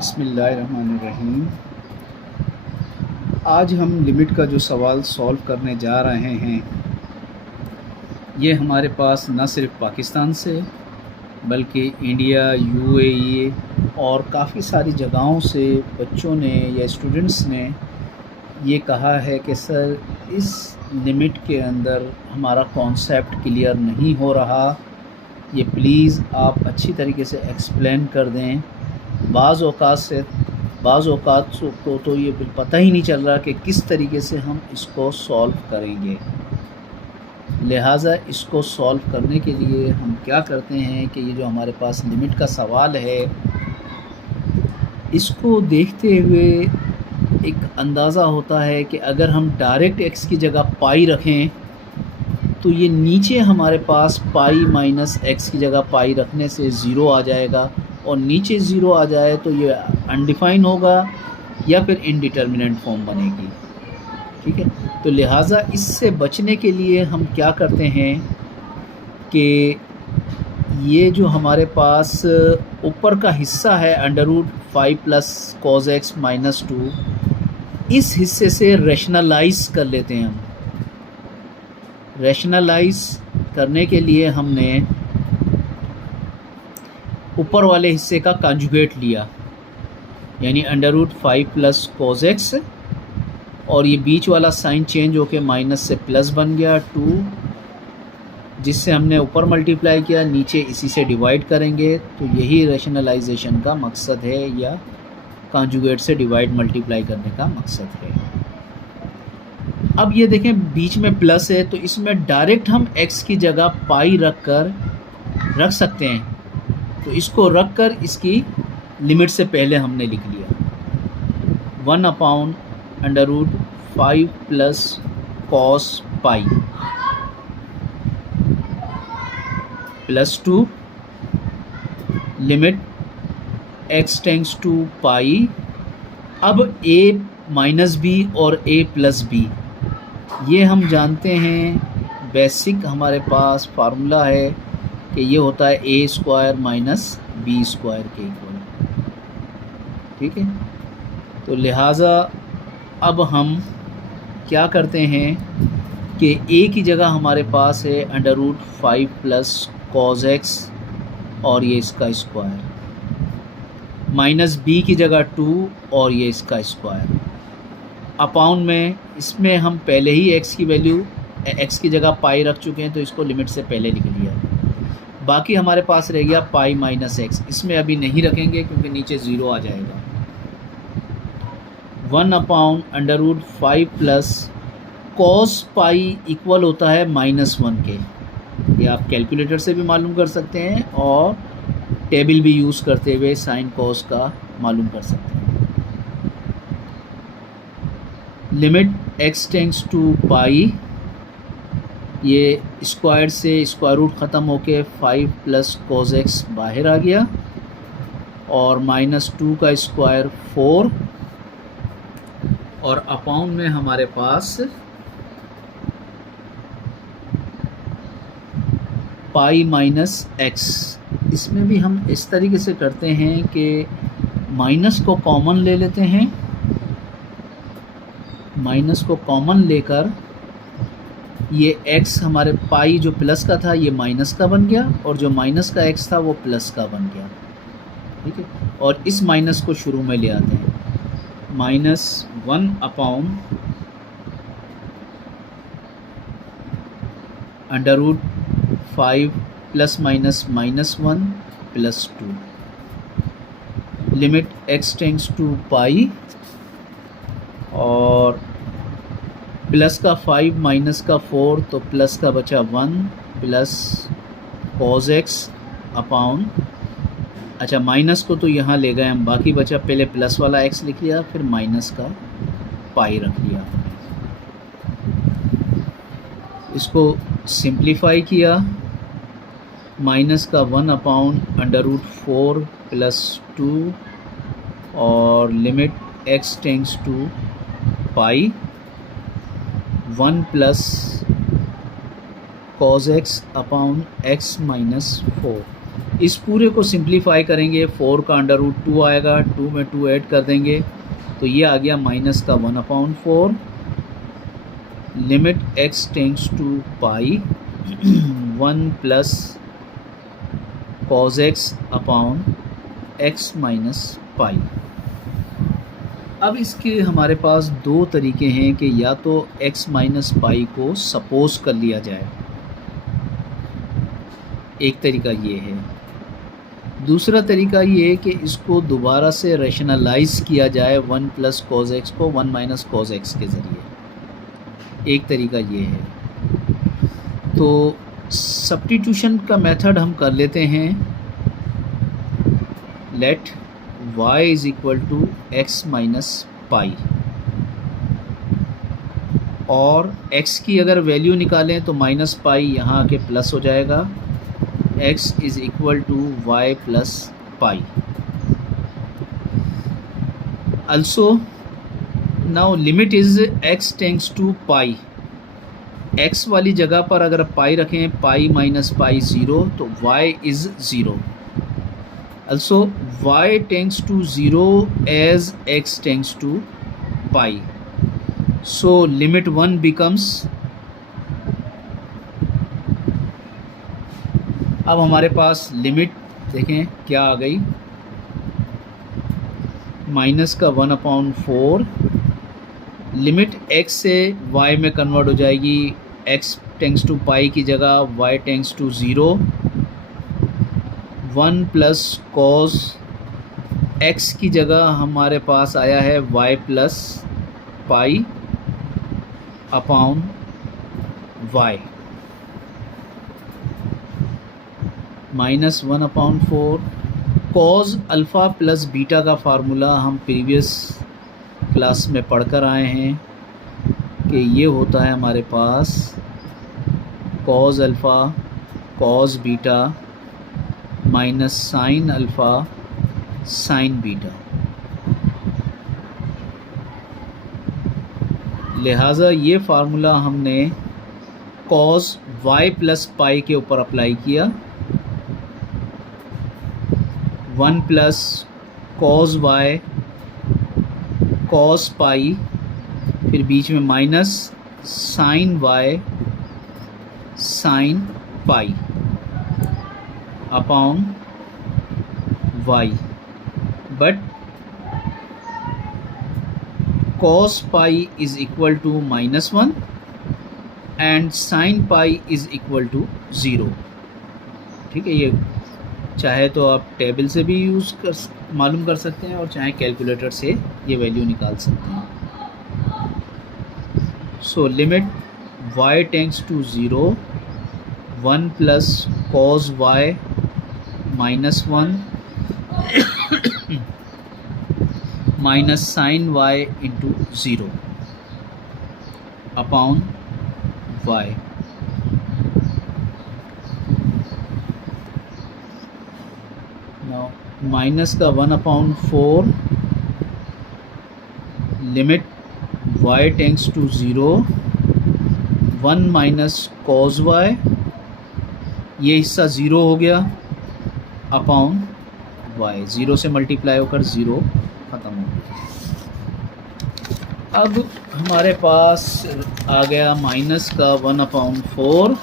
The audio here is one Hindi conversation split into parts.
बिस्मिल्लाहिर्रहमानिर्रहीम। आज हम लिमिट का जो सवाल सॉल्व करने जा रहे हैं, ये हमारे पास न सिर्फ पाकिस्तान से बल्कि इंडिया, यूएई और काफ़ी सारी जगहों से बच्चों ने या स्टूडेंट्स ने ये कहा है कि सर इस लिमिट के अंदर हमारा कॉन्सेप्ट क्लियर नहीं हो रहा, ये प्लीज़ आप अच्छी तरीके से एक्सप्लेन कर दें। बाज़ औक़ात को तो ये पता ही नहीं चल रहा कि किस तरीके से हम इसको सॉल्व करेंगे। लिहाजा इसको सॉल्व करने के लिए हम क्या करते हैं कि ये जो हमारे पास लिमिट का सवाल है, इसको देखते हुए एक अंदाज़ा होता है कि अगर हम डायरेक्ट x की जगह पाई रखें तो ये नीचे हमारे पास पाई माइनस x की जगह पाई रखने से ज़ीरो आ जाएगा, और नीचे ज़ीरो आ जाए तो ये अनडिफाइन होगा या फिर इनडिटर्मिनेंट फॉर्म बनेगी। ठीक है, तो लिहाजा इससे बचने के लिए हम क्या करते हैं कि ये जो हमारे पास ऊपर का हिस्सा है √5 प्लस cos x माइनस 2, इस हिस्से से रैशनलाइज कर लेते हैं हम। रैशनलाइज करने के लिए हमने ऊपर वाले हिस्से का कंजुगेट लिया, यानी √5 प्लस cos x, और ये बीच वाला साइन चेंज होके माइनस से प्लस बन गया 2, जिससे हमने ऊपर मल्टीप्लाई किया, नीचे इसी से डिवाइड करेंगे। तो यही रैशनलाइजेशन का मकसद है, या कंजुगेट से डिवाइड मल्टीप्लाई करने का मकसद है। अब ये देखें बीच में प्लस है, तो इसमें डायरेक्ट हम x की जगह पाई रख सकते हैं। तो इसको रख कर इसकी लिमिट से पहले हमने लिख लिया 1/√5 plus cos pi plus 2 limit x tends to pi. अब a माइनस बी और a प्लस बी, ये हम जानते हैं, बेसिक हमारे पास फार्मूला है कि ये होता है a² माइनस b² के इक्वल। ठीक है, तो लिहाजा अब हम क्या करते हैं कि a की जगह हमारे पास है √5 प्लस cos x और ये इसका स्क्वायर, माइनस b की जगह 2 और ये इसका स्क्वायर, अपाउंड में इसमें हम पहले ही x की वैल्यू x की जगह पाई रख चुके हैं, तो इसको लिमिट से पहले लिख लिया। बाकी हमारे पास रह गया पाई माइनस x, इसमें अभी नहीं रखेंगे क्योंकि नीचे ज़ीरो आ जाएगा। 1/√5 प्लस cos पाई इक्वल होता है -1 के। ये आप कैलकुलेटर से भी मालूम कर सकते हैं और टेबल भी यूज़ करते हुए साइन cos का मालूम कर सकते हैं। लिमिट x टेंड्स टू पाई, ये स्क्वायर से स्क्वायर रूट ख़त्म होके 5 प्लस cos x बाहर आ गया, और -2 का स्क्वायर 4, और अपाउंड में हमारे पास पाई माइनस x। इसमें भी हम इस तरीके से करते हैं कि माइनस को कॉमन ले लेते हैं, माइनस को कॉमन लेकर ये x हमारे पाई जो प्लस का था ये माइनस का बन गया, और जो माइनस का x था वो प्लस का बन गया। ठीक है, और इस माइनस को शुरू में ले आते हैं, (1/√5 plus minus -1 plus 2 limit x tends to pi, और प्लस का 5 माइनस का 4, तो प्लस का बचा 1 प्लस cos x अपाउंड, अच्छा माइनस को तो यहाँ ले गए हम, बाकी बचा पहले प्लस वाला x लिख लिया, फिर माइनस का पाई रख लिया। इसको सिंप्लीफाई किया, माइनस का 1/√4 प्लस 2, और limit x tends to pi 1 plus cos x upon x minus 4। इस पूरे को सिंप्लीफाई करेंगे, 4 का अंडर रूट 2 आएगा, 2 में 2 ऐड कर देंगे तो ये आ गया माइनस का 1/4 limit x tends to pi 1 plus cos x upon x minus pi. अब इसके हमारे पास दो तरीके हैं कि या तो x माइनस पाई को सपोज कर लिया जाए, एक तरीका ये है। दूसरा तरीका ये है कि इसको दोबारा से रैशनलाइज किया जाए 1 प्लस cos x को 1 माइनस cos x के ज़रिए, एक तरीका ये है। तो सब्स्टिट्यूशन का मेथड हम कर लेते हैं। Let y is equal to x minus pi, और x की अगर वैल्यू निकालें तो माइनस पाई यहाँ आके प्लस हो जाएगा, x is equal to y plus pi. also now limit is x tends to pi, x वाली जगह पर अगर पाई रखें, पाई माइनस पाई 0 तो y is 0। also y tends to 0 as x tends to pi, so limit 1 becomes, अब हमारे पास लिमिट देखें क्या आ गई, माइनस का 1/4 लिमिट x से y में कन्वर्ट हो जाएगी, x टेंड्स टू पाई की जगह y tends to 0, 1 plus cos x की जगह हमारे पास आया है y plus pi upon y, minus 1/4 cos alpha plus beta का फार्मूला हम प्रीवियस क्लास में पढ़कर आए हैं कि ये होता है हमारे पास cos alpha cos beta minus sine alpha sine beta. लिहाजा ये फार्मूला हमने cos y प्लस पाई के ऊपर अप्लाई किया, 1 plus cos y cos pi, फिर बीच में minus sine y sine pi upon y, but cos pi is equal to -1 and sin pi is equal to 0। ठीक है, ये चाहे तो आप टेबल से भी मालूम कर सकते हैं और चाहे कैलकुलेटर से ये वैल्यू निकाल सकते हैं। So limit y tends to 0, 1 plus cos y -1 minus sine y into 0 upon y। Now minus का 1/4 limit y tends to 0, 1 minus cos y, ये हिस्सा 0 हो गया अपॉन y, 0 से मल्टीप्लाई होकर 0 ख़त्म हो गया। अब हमारे पास आ गया माइनस का 1/4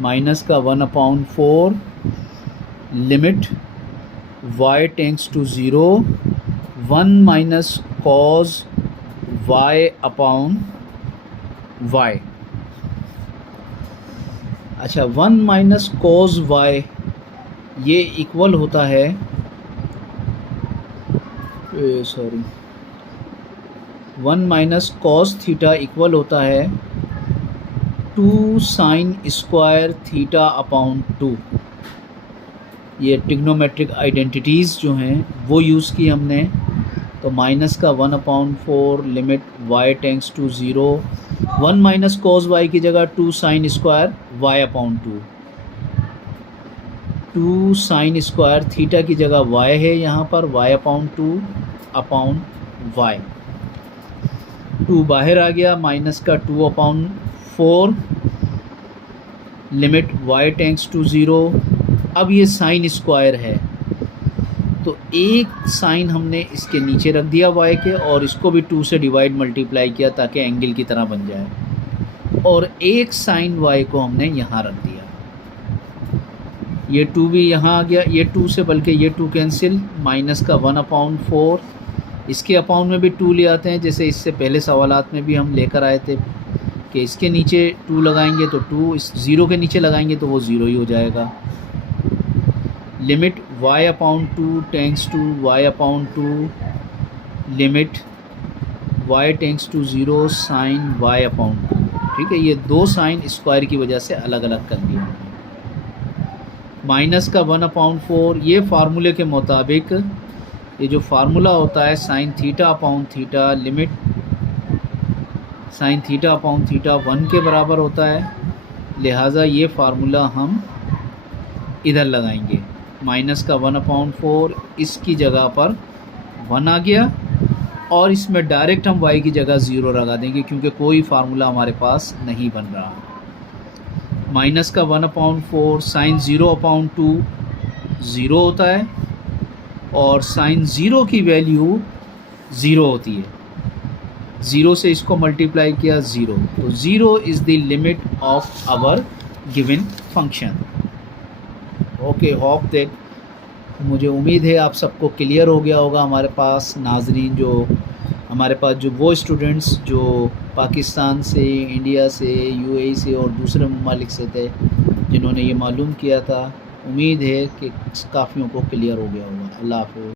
माइनस का 1/4 limit y tends to 0, 1 minus cos y upon y। अच्छा, 1 माइनस cos y ये इक्वल होता है, sorry 1 minus cos theta equal होता है 2 साइन स्क्वायर थीटा अपॉन 2। ये ट्रिग्नोमेट्रिक आइडेंटिटीज़ जो हैं वो यूज़ की हमने। तो माइनस का 1/4 limit y tends to 0, 1 minus cos y की जगह 2 sine square y upon 2, 2 sine square theta की जगह y है यहाँ पर, y अपॉन 2 अपॉन y, 2 बाहर आ गया, माइनस का 2/4 लिमिट y टेंड्स टू 0। अब ये साइन स्क्वायर है तो एक साइन हमने इसके नीचे रख दिया y के और इसको भी 2 से डिवाइड मल्टीप्लाई किया ताकि एंगल की तरह बन जाए, और एक साइन y को हमने यहाँ रख दिया। ये 2 भी यहाँ आ गया, ये 2 से बल्कि ये 2 कैंसिल, माइनस का 1/4, इसके अपाउंट में भी 2 ले आते हैं, जैसे इससे पहले सवालात में भी हम लेकर आए थे कि इसके नीचे 2 लगाएंगे तो 2, इस 0 के नीचे लगाएंगे तो वो 0 ही हो जाएगा। Limit y/2 tends to y/2, limit y tends to 0 sine y/2। ठीक है, ये दो साइन स्क्वायर की वजह से अलग अलग कर दिया। माइनस का 1/4, ये फार्मूले के मुताबिक ये जो फार्मूला होता है sine theta upon theta, limit sine theta upon theta 1 के बराबर होता है, लिहाजा ये फार्मूला हम इधर लगाएंगे। माइनस का 1/4, इसकी जगह पर 1 आ गया और इसमें डायरेक्ट हम y की जगह 0 लगा देंगे क्योंकि कोई फार्मूला हमारे पास नहीं बन रहा। माइनस का 1/4, साइन 0/2 0 होता है और साइन 0 की वैल्यू 0 होती है। 0 से इसको मल्टीप्लाई किया 0, तो 0 is the limit of our given function. Okay, hope that मुझे उम्मीद है आप सबको क्लियर हो गया होगा। हमारे पास नाजरीन जो वो स्टूडेंट्स जो पाकिस्तान से, इंडिया से, यूएई से और दूसरे ममालिक से थे जिन्होंने ये मालूम किया था, उम्मीद है कि काफ़ियों को क्लियर हो गया होगा। अल्लाह हाफ़िज़।